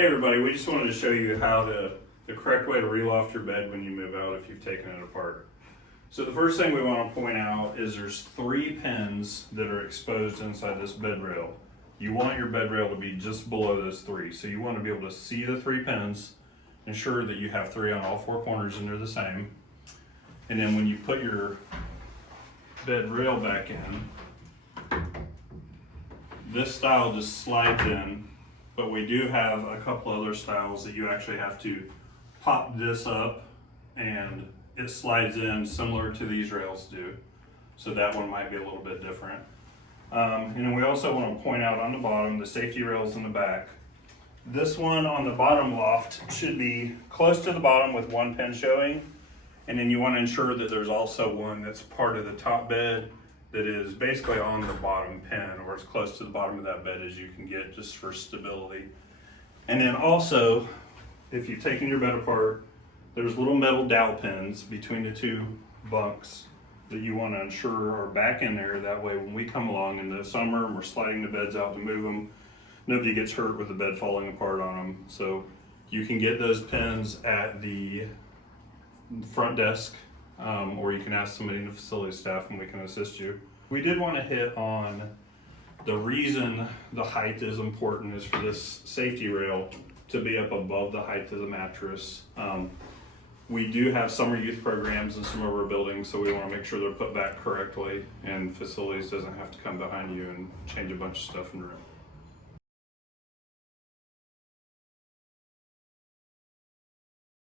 Hey everybody, we just wanted to show you how the correct way to reloft your bed when you move out if you've taken it apart. So the first thing we want to point out is there's 3 pins that are exposed inside this bed rail. You want your bed rail to be just below those 3. So you want to be able to see the 3 pins, ensure that you have 3 on all 4 corners and they're the same. And then when you put your bed rail back in, this style just slides in. But we do have a couple other styles that you actually have to pop this up and it slides in similar to these rails do. So that one might be a little bit different. And then we also want to point out on the bottom, the safety rails in the back. This one on the bottom loft should be close to the bottom with 1 pin showing. And then you want to ensure that there's also one that's part of the top bed that is basically on the bottom pin or as close to the bottom of that bed as you can get just for stability. And then also, if you've taken your bed apart, there's little metal dowel pins between the 2 bunks that you want to ensure are back in there. That way when we come along in the summer and we're sliding the beds out to move them, nobody gets hurt with the bed falling apart on them. So you can get those pins at the front desk, or you can ask somebody in the facility staff and we can assist you. We did want to hit on the reason the height is important is for this safety rail to be up above the height of the mattress. We do have summer youth programs in some of our buildings, so we want to make sure they're put back correctly and facilities doesn't have to come behind you and change a bunch of stuff in the room.